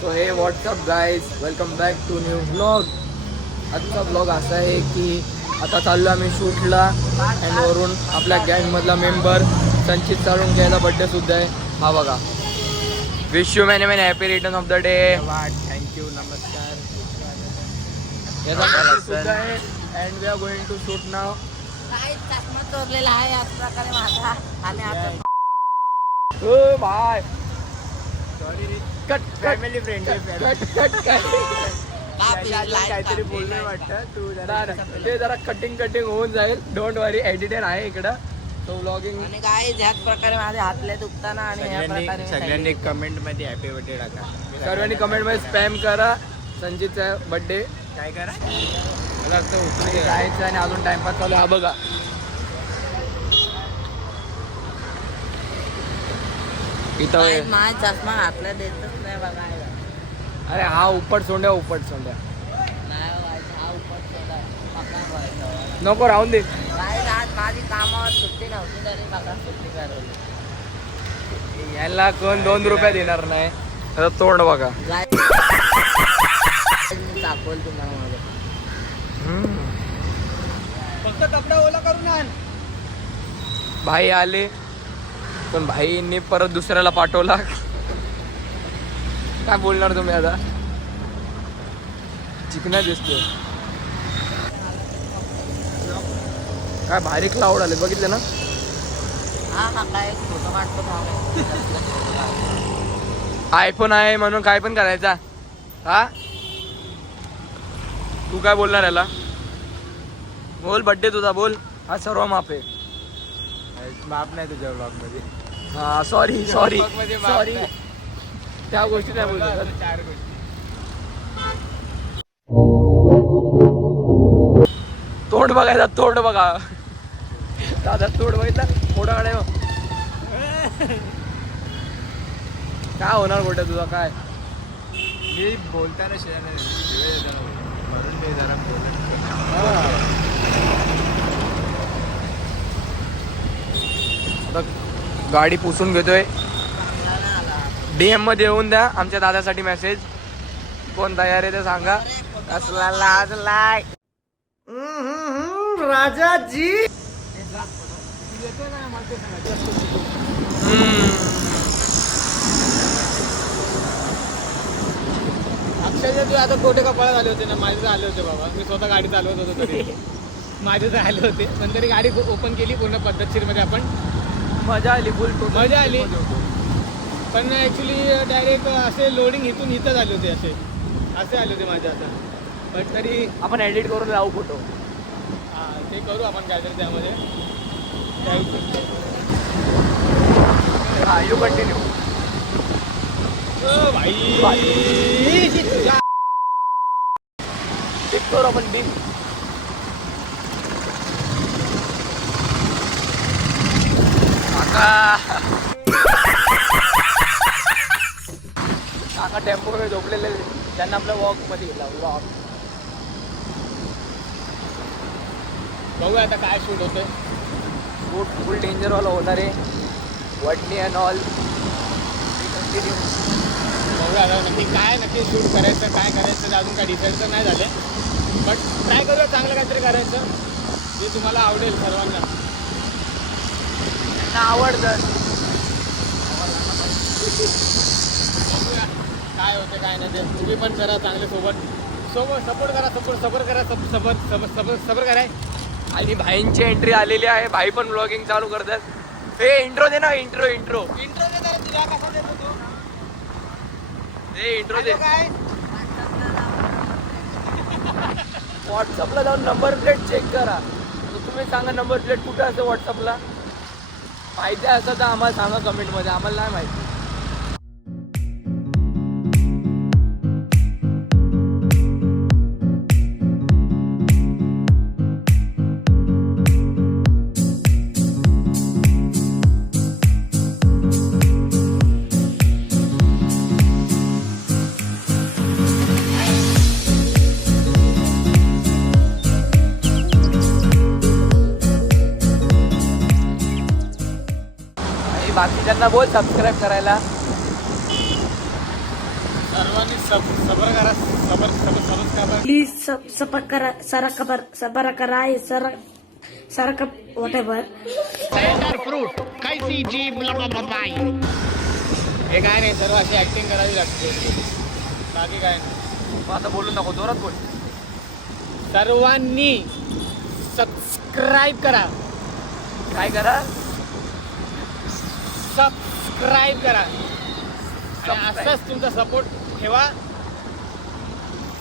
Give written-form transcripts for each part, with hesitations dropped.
So hey what's up guys, welcome back to new blog. आजचा blog असा आहे की आता चाललो आम्ही शूटला अँड वरून आपल्या गँगमधला मेंबर संचित साळुंखेचा बड्डेसुद्धा आहे. हा बघा. Wish you many many happy return of the day. Thank you, नमस्कार. याचा बर्थडे सुद्धा आहे and we are going to shoot नाव. काय चष्मा चोरलेला आहे याच प्रकारे माझा आणि आता ओ bye. Cut family friendly cut cut cut. काहीतरी बोलणं वाटतं तू जरा ते जरा कटिंग होऊन जाईल. डोंट वरी, एडिटेड आहे इकडं. तो व्लॉगिंग आणि काय ह्याच प्रकारे माझे हातले दुखताना आणि ह्या प्रकारे मी सगळ्यांनी कमेंट मध्ये हॅपी बर्थडे टाका. सर्वांनी कमेंट मध्ये स्पॅम करा संचितचा बर्थडे. काय करा मला असं उचलून घे. जायचं आणि अजून टाइमपास चालू आहे. हा बघा इथं काय माझा चष्मा हातला देतच नाही बघायला. अरे हा उपट सोंड्या नाही बघायचं, हा उपट सोडा. पक्का बघायचं. नको राहून दे. काय आज माझी कामावर सुट्टी नव्हती तरी बघा सुट्टी करवली. याला कोण 2 रुपये देणार नाही. आता तोंड बघा. मी दाखवल तुम्हाला माझं. फक्त कपडा ओला करून आण. भाई आले पण भाईंनी परत दुसऱ्याला पाठवला. काय बोलणार तुम्ही आता. चिकना दिसतोय. काय भारी क्लाउड आले बघितलं ना. हा काय फोटो काढतो आयफोन आहे म्हणून काय पण करायचा. हा तू काय बोलणार याला. बोल बड्डे तुझा बोल. हा सर्व माफ आहे. माफ नाही तुझ्या ब्लॉग मध्ये. हा सॉरी सॉरी Vlog मध्ये माफ सॉरी. नाही. त्या गोष्टी नाही बोलतो. 4 गोष्टी. तोंड बघायचा. तोंड बघा दादा. तोंड बघितला फोटो काढाय. काय होणार गोट्या तुझा काय. मी बोलताना म्हणून मी जरा बोलत. आता गाडी पुसून घेतोय. DM मध्ये येऊन द्या आमच्या दादासाठी मेसेज. कोण तयार आहे ते सांगा. असला लाजलाय राजाजी. अक्षरशः तू आता खोटे कपाळ झाले होते ना. माझे तर आले होते बाबा. मी स्वतः गाडी चालवत होतो तरी माझे तर आले होते. पण तरी गाडी ओपन केली पूर्ण पद्धतशीर मध्ये आपण. मजा आली. फुल मजा आली. पण ॲक्च्युली डायरेक्ट असे लोडिंग इथं झाले होते. असे आले होते माझे आता. पण तरी आपण एडिट करून लावू फोटो. हां ते करू आपण काहीतरी त्यामध्ये. हा यू कंटिन्यू. भाई टिप करू आपण. टिप काका टेम्पो मध्ये झोपलेले. त्यांना आपल्या वॉक मध्ये घेतला. वॉक बघूया आता काय शूट होतं. फुल डेंजरवाला होणार आहे. वडणी अँड ऑल. कंटिन्यू. बघूया आता नक्की शूट करायचं काय करायचं अजून काय डिसाईड तर नाही झाले. बट ट्राय करूया चांगलं काहीतरी करायचं जे तुम्हाला आवडेल सर्वांना. आवडतं. बघूया काय होतं काय नाही ते. तुम्ही पण करा चांगले सोबत सपोर्ट करा. सबर कराय. आणि भाईंची एंट्री आलेली आहे. भाई पण ब्लॉगिंग चालू करतात. हे इंट्रो दे ना. इंट्रो इंट्रो दे तुला कसा देतो तू. हे इंट्रो दे. काय व्हॉट्सअपला जाऊन नंबर प्लेट चेक करा. तर तुम्ही सांगा नंबर प्लेट कुठे असतं व्हॉट्सअपला. माहिती असं तर आम्हाला सांगा कमेंटमध्ये. आम्हाला नाही माहिती. बाकीच्यांना बोल सबस्क्राईब करायला. सर्वांना सर्वांनी सबर करा, सबस्क्राईब. प्लीज सबर करा सारखं whatever. हे काय नाही, सर्व अशी ऍक्टिंग करावी लागते, बाकी काय नाही. मग आता बोलू नको, जोरात बोल. सर्वांनी सबस्क्राईब करा. काय करा? सबस्क्राईब करा आणि असाच तुमचा सपोर्ट ठेवा.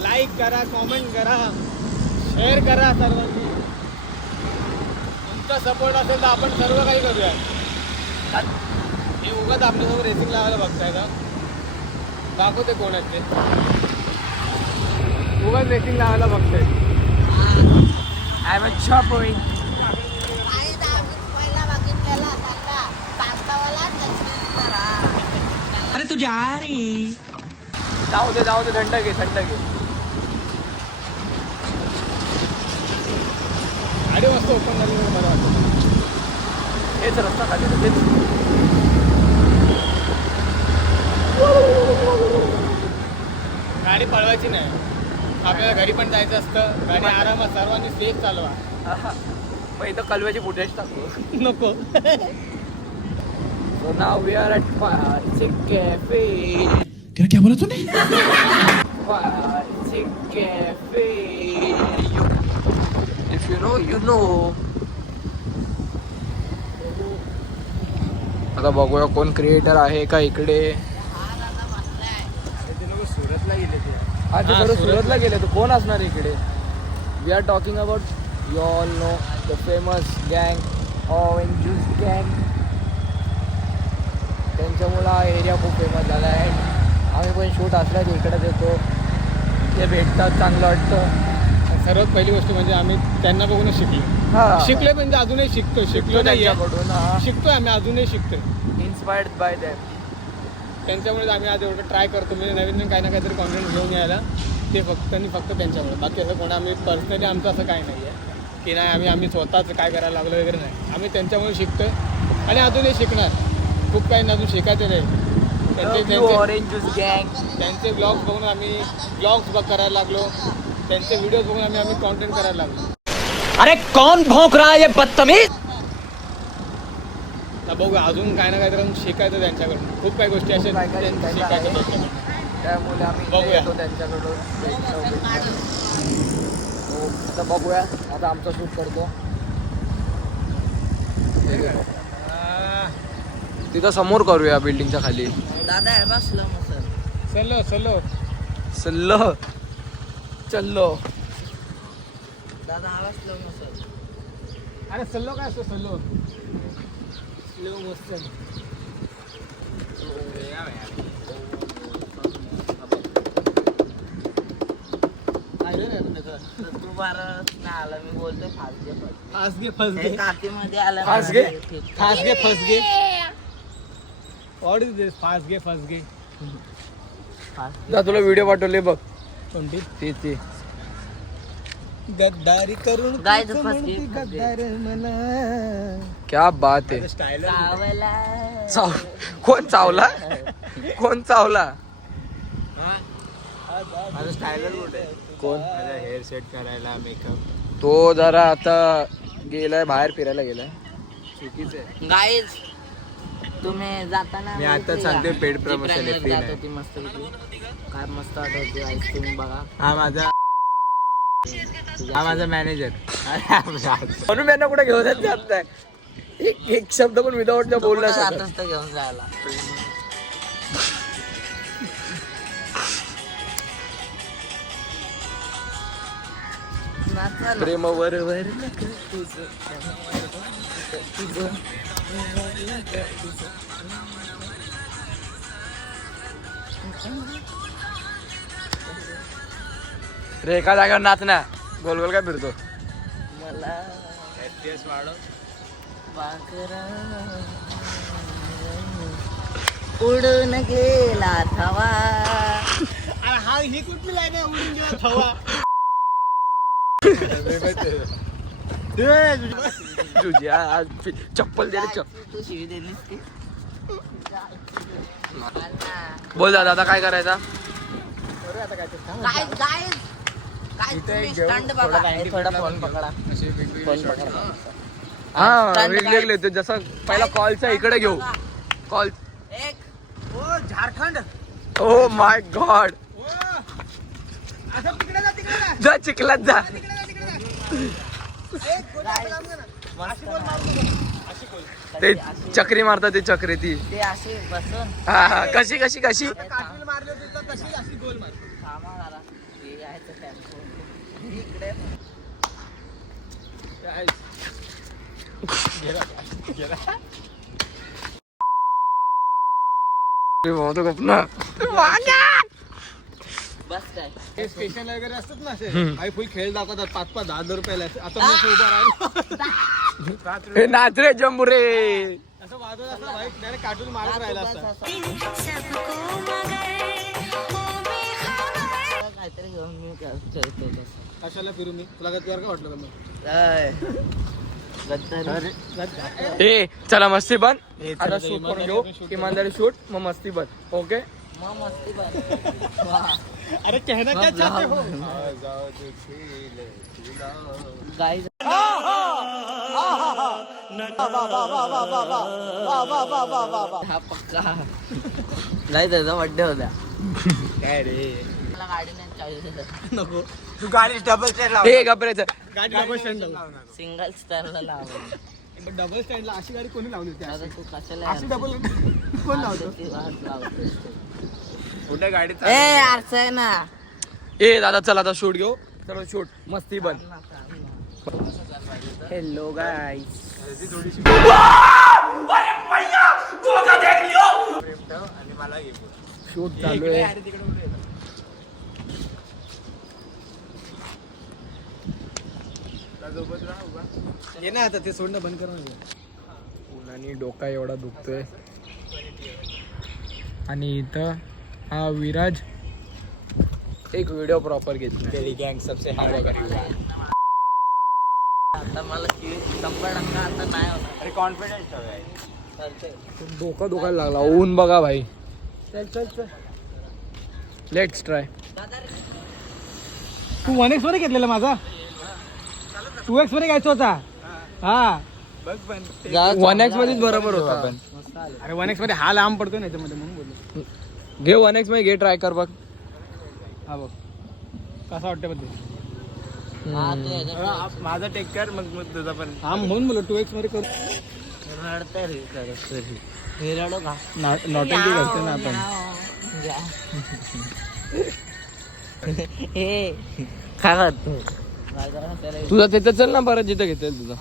लाईक करा, कॉमेंट करा, शेअर करा. सर्वांनी तुमचा सपोर्ट असेल तर आपण सर्व काही करूया. हे उगाच आपल्यासोबत रेसिंग लावायला बघताय का? दाखवते कोण आहेत ते. उगाच रेसिंग लावायला बघताय. I am choppering. अरे तू जा रे. जाऊ दे थंड घे. गाडी मस्त ओपन झाली मला वाटतं. हेच रस्ता खाली हेच. गाडी पळवायची नाही, आपल्याला घरी पण जायचं असतं. गाडी आरामात सर्वांनी सेफ चालवा. मग इथं कलव्याची फुटेज टाकू. नको. So now we are at Five Cafe. क्या बोला तूने? Five Cafe. If you know, you know. आता बघूया कोण क्रिएटर आहे का इकडे. ते लोक सुरतला गेले ते. हा ते हा, बरोबर सुरतला. सुरतला गेले, तर कोण असणार इकडे. We R talking about you all know the famous गँग ऑरेंज ज्यूस गँग. त्यांच्यामुळं हा एरिया खूप फेमस झाला आहे. आम्ही पण शूट असला की इकडेच येतो, ते भेटतात, चांगलं वाटतं. सर्वात पहिली गोष्ट म्हणजे आम्ही त्यांना बघूनच शिकलो. हा शिकलोय म्हणजे अजूनही शिकलो नाही त्यांच्याकडून. शिकतोय आम्ही, अजूनही शिकतोय इन्स्पायर्ड बाय दॅम. त्यांच्यामुळे आम्ही आज एवढं ट्राय करतो. म्हणजे नवीन काही ना काहीतरी कॉन्टेंट घेऊन यायला, ते फक्त त्यांच्यामुळे. बाकी असं कोणा आम्ही पर्सनली आमचं असं काही नाही आहे की नाही आम्ही स्वतःच काय करायला लागलो वगैरे नाही. आम्ही त्यांच्यामुळे शिकतोय आणि अजूनही शिकणार. खूप काही अजून शिकायचं नाही. ऑरेंज ज्यूस गँग. त्यांचे ब्लॉग्स बघून आम्ही करायला लागलो. त्यांचे व्हिडिओज बघून आम्ही कॉन्टेंट करायला लागलो. अरे कौन भौंक रहा है ये बदतमीज. तर बघू अजून काय ना काहीतरी शिकायचं त्यांच्याकडून. खूप काही गोष्टी अशा काय काय शिकायचं शिकायचं आहे. त्यांच्याकडून. त्यामुळे आम्ही इथे बघूया. येतो त्यांच्याकडून. हो, आता बघूया. आता आमचा शूट करतो. तिथं समोर करूया बिल्डिंगच्या खाली. दादा आहे बसलो मग सर. चल्लो. दादा आवाज स्लो मोशन. अरे सल्लो काय असतो? Slow motion. तू बारा नाही आला, मी बोलतो फास घे. काकीमध्ये आला. फास घे? फस घे. व्हॉट इज दिस? फस घे. जा तुला व्हिडिओ पाठवले बघ. कोणती? ती गद्दारी करून गायचं फस घे. गद्दार मला. क्या बात आहे. स्टाईल चावला. कोण चावला? माझं स्टायलर कुठे? कोण? माझा हेअर सेट करायला, मेकअप. तो जरा आता गेलाय बाहेर फिरायला गेलाय. चुकीचं आहे. गाईज तुम्ही जाताना मी आता इथे सांगते या. पेड जी promotion आहे, Premier free जात नाही. होती मस्त पैकी. काय मस्त आठवते आईस्क्रीम बघा. हा माझा मॅनेजर. म्हणून मी यांना कुठे घेऊन जात नाही. एक शब्द पण विदाउट तो बोलला कुठं जातोस तर घेऊन जायला. नाचायला. प्रेमवर रे एका जागेवर नाच ना. गोल गोल काय फिरतो. मला पाखरा उडून गेला थवा. हा ही कुठली लाईन आहे? उडून गेला थवा. तुझी आज चप्पल दे रे, तू शिवी दिलीस की. बोल दादा आता काय करायचा. करूया आता काय ते थांब. गाईज गाईज गाईज तुम्ही स्टंट बघा हे थोडा फोन पकडा असे वेगवेगळे फोन shot पकडा घ्या. हा Stunt वेगवेगळे ते जसं पहिला कॉलचा इकडे घेऊ कॉल. एक ओ झारखंड ओ माय गॉड असं तिकडे जा तिकडे जा जा चिखलात जा. तिकडे जा तिकडे जा एक गोल असं लावून घे ना. अशी गोल मारू नको. अशी गोल ते चक्री मारतात ते चक्री ती. ते असे बसून हा कशी कशी कशी काठीला मारली होती तर तशी अशी गोल मार थांबा जरा हे आहे तो टेम्पो इकडे बस काय हे स्टेशनला वगैरे असतात ना असे काही फुल खेळ दाखवतात 5,000-10,000 रुपयाला आता मी असं उभा राहिलो हे नाच रे जंबुरे. असं वाजवत असं भाई डायरेक्ट काटून मारत राहिला असता काहीतरी घेऊन मी खेळतो कशाला फिरू मी तुला गद्दार का वाटलं मग ए चला मस्ती बंद आता शूट करून घेऊ इमानदारी शूट मग मस्ती बंद ओके. मग मस्ती बन अरे कहना क्या चाहते हो गाईज हा पक्का गाईज त्याचा बड्डे होता काय रे मला गाडी नाही चालू नको तू गाडी डबल स्टँड लाव हे घबरायचं. गाडी डबल स्टँड लाव सिंगल स्टँडला लावलं डबल स्टँडला अशी गाडी कोणी लावली होती आता तू कशाला अशी डबल कोण लावतो ती वाट लावतोस तू. कुठे गाडी ए आरसा ना ए दादा चला आता शूट घेऊ चलो शूट मस्ती बंद. हॅलो गाईस आणि मला घे शूट चालू आहे. ये ना आता ते सोडणं बंद कर ना उन्हाने डोका एवढा दुखतोय आणि इथं हा विराज एक व्हिडिओ प्रॉपर घेतला. तेरी गँग सबसे आता मला 100% आता नाही होणार अरे कॉन्फिडन्स हवे चालतंय. डोका दुखायला लागला. ऊन बघा भाई. चल चल चल लेट्स ट्राय. तू 1x मध्ये घेतलेला माझा 2x मध्ये घ्यायचा होता हा बघ पण 1x मध्येच बरोबर होता आपण. अरे 1x मध्ये हा लांब पडतो ना याच्यामध्ये म्हणून बोललो घे 1x मध्ये घे ट्राय कर बघ. हा बघ कसा वाटतं बघ हा, तू ह्याच्यात माझा टेक कर मग तुझा पण हा म्हणून बोललो 2x मध्ये करू रडतंय रे खरंच तरी. हे रडो का नॉटेंटी करतो ना आपण हे काय करतो तुझा तिथं चल ना परत जिथं घेतेल तुझा.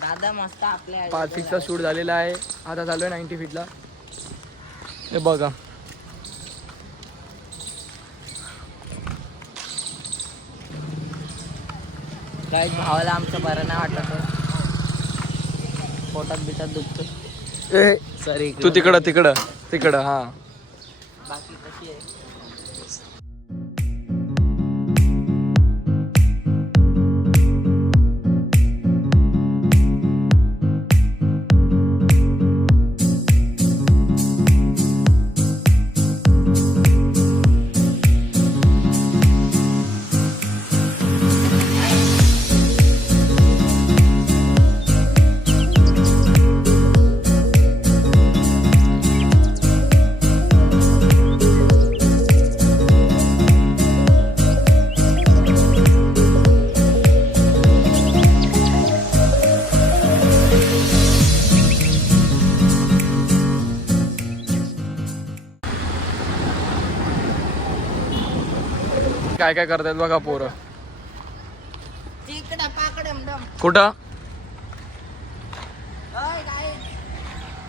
दादा मस्त आपल्या 5 फीटचा शूट झालेला आहे. आता चालू आहे 90 फीटला. हे बघा काही भावाला आमचं बरं नाही वाटत पोटात बिटात दुखतो ए सॉरी तू तिकडं हा. बाकी कशी आहे काय काय करतायत बघा पोरं. चिकडा पाकडम डम कुठं ओय काय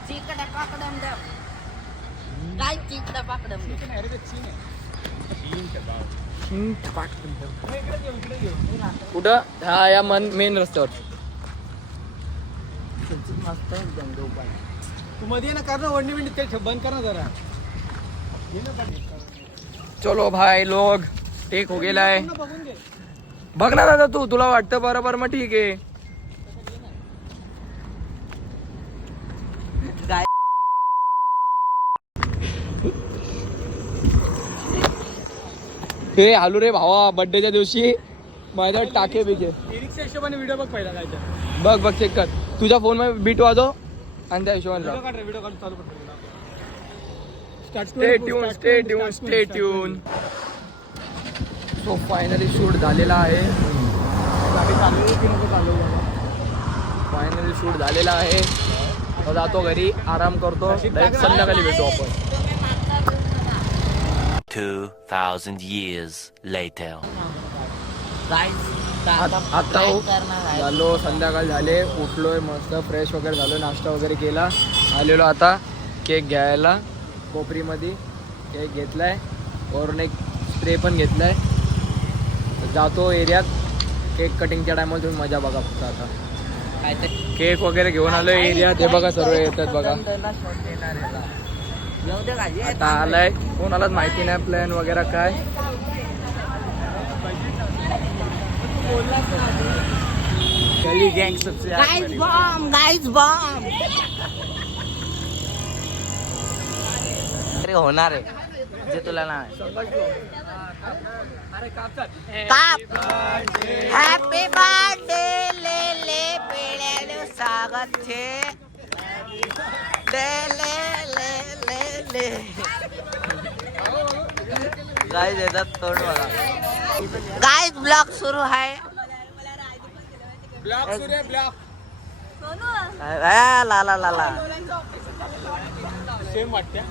चिकडा पाकडम डम काय चिकडा पाकडम कुठं हा या मेन रस्त्यावर. मस्त एकदम डोपाय तू मध्ये ना कर ना वडणी बिंडी ते बंद कर ना जरा चलो भाई लोग टेक हो गेला आहे. बघून घे बघ ना दादा तुला वाटतं बरोबर मग ठीक आहे. हे हालू रे भावा बर्थडेच्या दिवशी माझ्या टाके बिके लिरिक्सच्या हिशोबाने व्हिडिओ बघ पहिला काय बघ चेक कर तुझ्या फोन मध्ये बीट वाजव आणि त्या हिशोबाने लाव. व्हिडिओ काढ चालू stay tune. So finally shoot झालेला आहे. फायनली शूट झालेला आहे. आता जातो घरी आराम करतो. डायरेक्ट संध्याकाळी भेटू आपण. 2,000 years later. आता झालो संध्याकाळ झाले. उठलोय मस्त फ्रेश वगैरे झालो. नाश्ता वगैरे केला. आलेलो आता केक घ्यायला. कोपरीमध्ये केक घेतलाय. वरून एक स्प्रे पण घेतलाय. जातो एरियात. केक कटिंगच्या टायमाला तुम्ही मजा बघा फक्त. आता केक वगैरे घेऊन आलो एरियात. हे बघा सर्व येतात बघा. आता आलाय. कोणालाच माहिती नाही प्लॅन वगैरे काय. गाईज बॉम्ब अरे होणार आहे जे तुला नाव काप हॅपी बर्थडे ले ले पेड्यानो स्वागत छे ले ले ले ले ले गाइस येतात तोड बघा. गाइस ब्लॉग सुरू आहे. ब्लॉग सुरू आहे ब्लॉग ला ला ला ला सेम वाटत्या.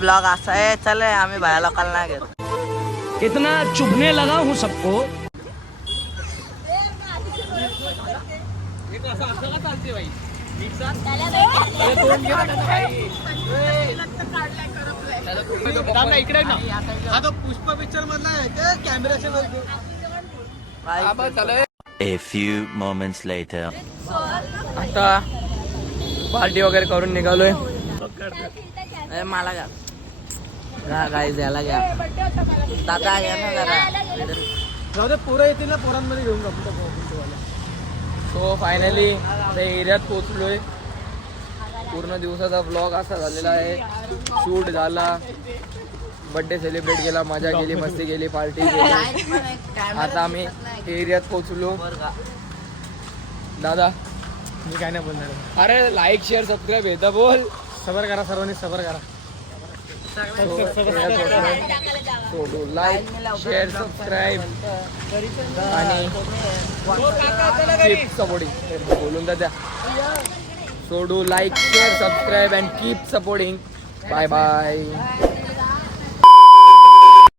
ब्लॉग असा आहे. चल आम्ही बाहेर लोकांना नाही घेत. कितना चुभने लगा हूँ सबको. इकडे ना हा तो पुष्प पिक्चर मधला कॅमेराच्या A few moments later. आता पार्टी वगैरे करून निघालोय. मला घ्या गाईज याला घ्या. दादा घ्या ना जरा. जाऊ दे पोरं येतील ना पोरांमध्ये घेऊन जाऊ. सो फायनली एरियात पोचलोय. पूर्ण दिवसाचा ब्लॉग असा झालेला आहे. शूट झाला. बर्थडे सेलिब्रेट केला. मजा केली. मस्ती केली. पार्टी केली. आता आम्ही एरियात पोचलो. दादा मी काय नाही बोलणार. अरे लाईक शेअर सबस्क्राईब येतं बोल. सबर करा सर्वांनी सबर करा. सोडू लाईक शेअर सबस्क्राईब आणि कीप सपोर्टिंग. बोलून द्या. सोडू like share subscribe and keep supporting. Bye bye.